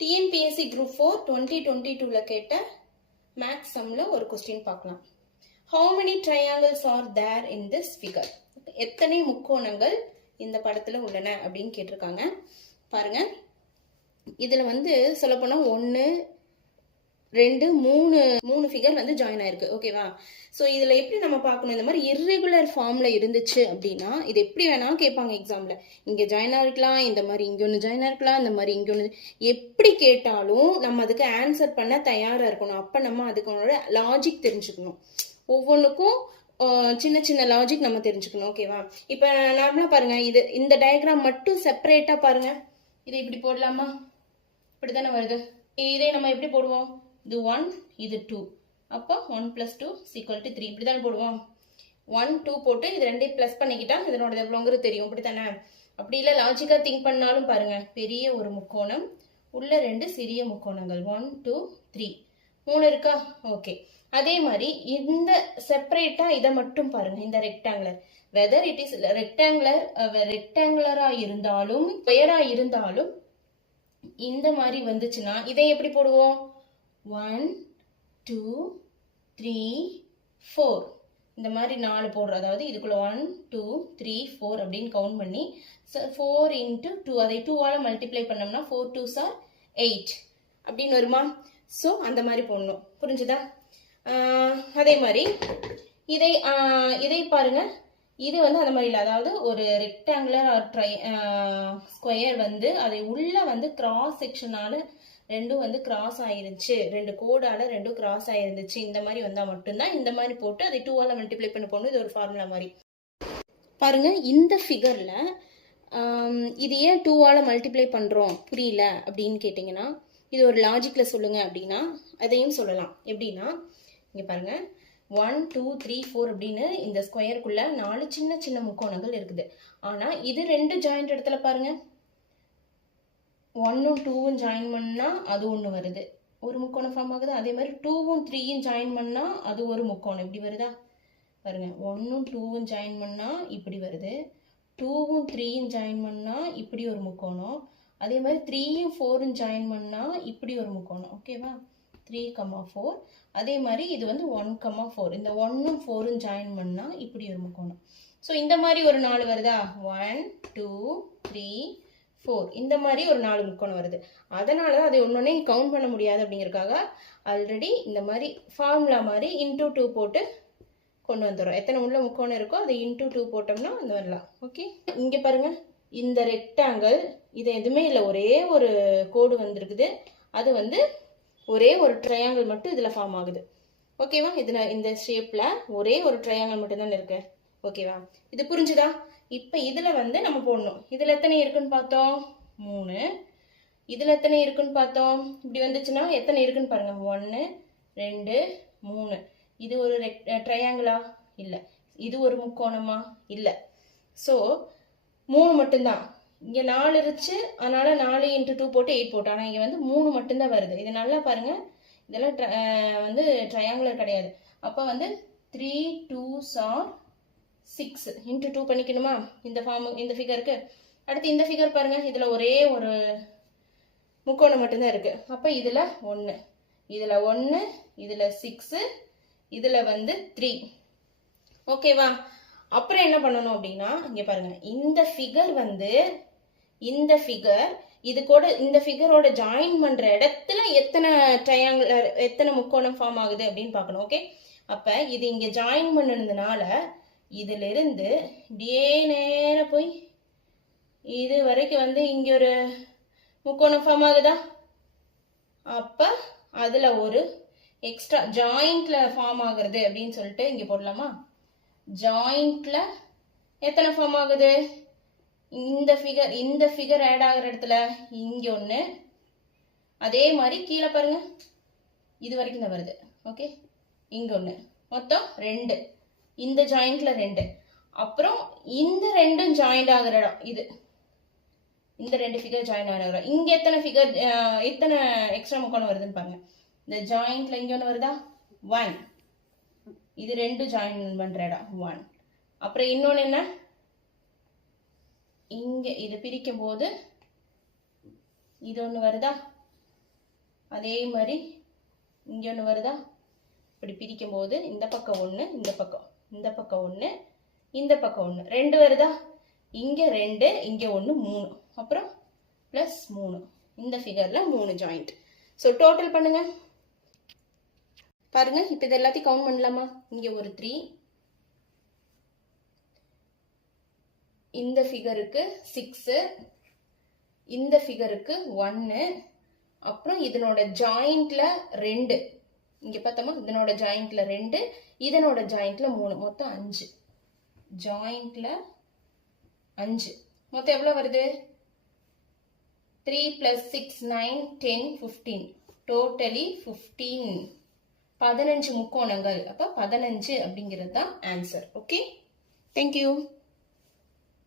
TNPSC group 4 2022ல கேட்ட maths சம்ல ஒரு question பார்க்கலாம். How many triangles are there in this figure? எத்தனை முக்கோணங்கள் இந்த படத்துல உள்ளன அப்படின்னு கேட்டிருக்காங்க. பாருங்க, இதுல சொல்லப்போனா 1 2 3 ஃபிகர் ஜாயின் ஆயிருக்கு. ஓகேவா? ஸோ இதில் எப்படி நம்ம பார்க்கணும், இந்த மாதிரி இர்ரெகுலர் ஃபார்மில் இருந்துச்சு அப்படின்னா இது எப்படி வேணாலும் கேட்பாங்க எக்ஸாமில். இங்கே ஜாயின் ஆகிருக்கலாம், இந்த மாதிரி இங்கே ஒன்று ஜாயின் ஆகிருக்கலாம், இந்த மாதிரி இங்கே ஒன்று, எப்படி கேட்டாலும் நம்ம அதுக்கு ஆன்சர் பண்ண தயாராக இருக்கணும். அப்போ நம்ம அதுக்கு லாஜிக் தெரிஞ்சுக்கணும். ஒவ்வொன்றுக்கும் சின்ன சின்ன லாஜிக் நம்ம தெரிஞ்சுக்கணும். ஓகேவா? இப்போ நார்மலாக பாருங்கள், இந்த டயக்ராம் மட்டும் செப்பரேட்டாக பாருங்கள். இதை இப்படி போடலாமா? இப்படி தானே வருது. இதே நம்ம எப்படி போடுவோம்? இது 1, இது 2. அப்போ 1 + 2 = 3. இப்படி தானே போடுவோம். 1 2 போட்டு இது ரெண்டையும் ப்ளஸ் பண்ணிக்கிட்டா இதனோட எவ்வளோங்கிறது தெரியும். இப்படி தானே? அப்படி இல்லை, லாஜிக்காக திங்க் பண்ணாலும் பாருங்க, பெரிய ஒரு முக்கோணம் உள்ள 2 சிறிய முக்கோணங்கள் 1 2 3 3 இருக்கா? ஓகே. அதே மாதிரி இந்த செப்பரேட்டா இதை மட்டும் பாருங்க, இந்த ரெக்டாங்குலர், வெதர் இட் இஸ் ரெக்டாங்குலரா இருந்தாலும் ஸ்கொயரா இருந்தாலும் இந்த மாதிரி வந்துச்சுன்னா இதை எப்படி போடுவோம்? 1 2 3 4 இந்த மாதிரி 4 போடுறோம். அதாவது இதுக்குள்ள 1 2 3 4 அப்படின்னு கவுண்ட் பண்ணி 4 × 2 அதை 2ஆல மல்டிப்ளை பண்ணோம்னா 4 2s are 8 அப்படின்னு வருமா? ஸோ அந்த மாதிரி போடணும். புரிஞ்சுதா? அதே மாதிரி இதை பாருங்க, இது அந்த மாதிரி இல்லை. அதாவது ஒரு ரெக்டாங்குலர் ஆர் ஸ்கொயர் அதை உள்ள கிராஸ் செக்ஷனால ரெண்டும் கிராஸ் ஆயிருச்சு, 2 கோடால 2 கிராஸ் ஆயிருந்துச்சு, இந்த மாதிரி வந்தா மட்டும்தான் இந்த மாதிரி போட்டு அதை 2ஆல மல்டிப்ளை பண்ண போகணும். இது ஒரு ஃபார்முலா மாதிரி. பாருங்க, இந்த ஃபிகர்ல இது ஏன் 2ஆல மல்டிப்ளை பண்றோம் புரியல அப்படின்னு கேட்டீங்கன்னா, இது ஒரு லாஜிக்ல சொல்லுங்க அப்படின்னா அதையும் சொல்லலாம். எப்படின்னா, இங்க பாருங்க, 1 2 3 4 அப்படின்னு இந்த ஸ்கொயருக்குள்ள 4 சின்ன சின்ன முக்கோணங்கள் இருக்குது. ஆனா இது 2 ஜாயிண்ட் இடத்துல பாருங்க, 1ம் 2ம் ஜாயின் பண்ணா அது ஒன்று வருது, ஒரு முக்கோணம் ஃபார்ம் ஆகுது. அதே மாதிரி 2ம் 3யும் ஜாயின் பண்ணா அது ஒரு முக்கோணம் இப்படி வருதா? பாருங்க, 1ம் 2ம் ஜாயின் பண்ணா இப்படி வருது, 2ம் 3யும் ஜாயின் பண்ணா இப்படி ஒரு முக்கோணம். அதே மாதிரி 3யும் 4ம் ஜாயின் பண்ணா இப்படி ஒரு முக்கோணம். ஓகேவா? 3 4. அதே மாதிரி இது 1 4, இந்த 1ம் 4ம் ஜாயின் பண்ணா இப்படி ஒரு முக்கோணம். ஸோ இந்த மாதிரி ஒரு 4 வருதா? 1 2 3 4 இந்த மாதிரி ஒரு 4 முக்கோணம் வருது. அதனால தான் அதை ஒன்னொன்னே கவுண்ட் பண்ண முடியாது அப்படிங்கிறதுக்காக ஆல்ரெடி இந்த மாதிரி ஃபார்முலா மாதிரி × 2 போட்டு கொண்டு வந்துடுறோம். எத்தனை உள்ள முக்கோணம் இருக்கோ அதை × 2 போட்டோம்னா அந்த வரலாம். ஓகே, இங்கே பாருங்க, இந்த ரெக்டாங்கிள் இது எதுவுமே இல்லை, ஒரே ஒரு கோடு வந்திருக்குது. அது ஒரே ஒரு ட்ரையாங்கிள் மட்டும் இதில் ஃபார்ம் ஆகுது. ஓகேவா? இதில் இந்த ஷேப்பில் ஒரே ஒரு ட்ரையாங்கிள் மட்டும்தான் இருக்கு. ஓகேவா? இது புரிஞ்சுதா? இப்போ இதில் நம்ம போடணும். இதில் எத்தனை இருக்குன்னு பார்த்தோம்? 3. இதில் எத்தனை இருக்குன்னு பார்த்தோம்? இப்படி வந்துச்சுன்னா எத்தனை இருக்குன்னு பாருங்க, 1 2 3. இது ஒரு ட்ரையாங்கிளா? இல்லை. இது ஒரு முக்கோணமா? இல்லை. ஸோ 3 மட்டும்தான். இங்கே 4 இருந்துச்சு, அதனால 4 × 2 போட்டு 8 போட்டு. ஆனால் இங்கே 3 மட்டும்தான் வருது. இது நல்லா பாருங்க, இதெல்லாம் ட்ரையாங்குலர் கிடையாது. அப்போ 3 2s are 6 × 2 பண்ணிக்கணுமா இந்த ஃபிகருக்கு? அடுத்து இந்த ஃபிகர் பாருங்க, இதில் ஒரே ஒரு முக்கோணம் மட்டும்தான் இருக்கு. அப்போ இதில் 1, இதில் 1, இதில் 6, இதில் 3. ஓகேவா? அப்புறம் என்ன பண்ணணும் அப்படின்னா, இங்க பாருங்க, இந்த ஃபிகர் இந்த ஃபிகர் இது கூட இந்த ஃபிகரோட ஜாயின் பண்ற இடத்துல எத்தனை ட்ரையாங்குலர் எத்தனை முக்கோணம் ஃபார்ம் ஆகுது அப்படின்னு பார்க்கணும். ஓகே, அப்ப இது இங்க ஜாயின் பண்ணதுனால இதுல இருந்து இப்படியே நேர போய் இது வரைக்கும் இங்க ஒரு முக்கோணம் ஃபார்ம் ஆகுதா? அப்ப அதுல ஒரு எக்ஸ்ட்ரா ஜாயிண்ட்ல ஃபார்ம் ஆகுறது அப்படின்னு சொல்லிட்டு இங்க போடலாமா? ஜாயிண்ட்ல எத்தனை ஃபார்ம் ஆகுது? இந்த ஃபிகர் ஆட் ஆகிற இடத்துல இங்க ஒன்று, அதே மாதிரி கீழே பாருங்க, இது வரைக்கும் தான் வருது. ஓகே, இங்க ஒன்று, மொத்தம் 2. இந்த ஜாயிண்ட்ல 2. அப்புறம் இந்த 2ம் ஜாயிண்ட் ஆகிற இடம் இது, இந்த 2 ஃபிகர் ஜாயின் ஆகிற இடம். இங்க எத்தனை எக்ஸ்ட்ரா முக்கோணம் வருதுன்னு பாருங்க. இந்த ஜாயிண்ட்ல இங்க ஒன்று வருதா? 1. இது 2 ஜாயின் பண்ற இடம் 1. அப்புறம் இன்னொன்னு என்ன? இங்க இது பிரிக்கும் போது இது ஒன்று வருதா? அதே மாதிரி இங்கே ஒன்று வருதா, இப்படி பிரிக்கும் போது இந்த பக்கம் ஒன்று, இந்த பக்கம் ஒன்று, இந்த பக்கம் ஒன்று, 2 வருதா, இங்கே 2, இங்கே ஒன்று 3, அப்புறம் ப்ளஸ் 3. இந்த ஃபிகரில் 3 ஜாயிண்ட். ஸோ டோட்டல் பண்ணுங்க பாருங்க. இப்போ இது எல்லாத்தையும் கவுண்ட் பண்ணலாமா? இங்கே ஒரு 3, இந்த ஃபிகருக்கு 6, இந்த ஃபிகருக்கு 1, அப்புறம் இதனோட ஜாயிண்ட்ல 2, இங்க பார்த்தோமா இதனோட ஜாயிண்ட்ல 2, இதனோட ஜாயிண்ட்ல 3, மொத்தம் 5. ஜாயிண்ட்ல 5 மொத்தம் எவ்வளவு வருது? 3 + 6 9 10 15, டோட்டலி 15. 15 முக்கோணங்கள். அப்ப 15 அப்படிங்கிறது தான் ஆன்சர். Okay, thank you.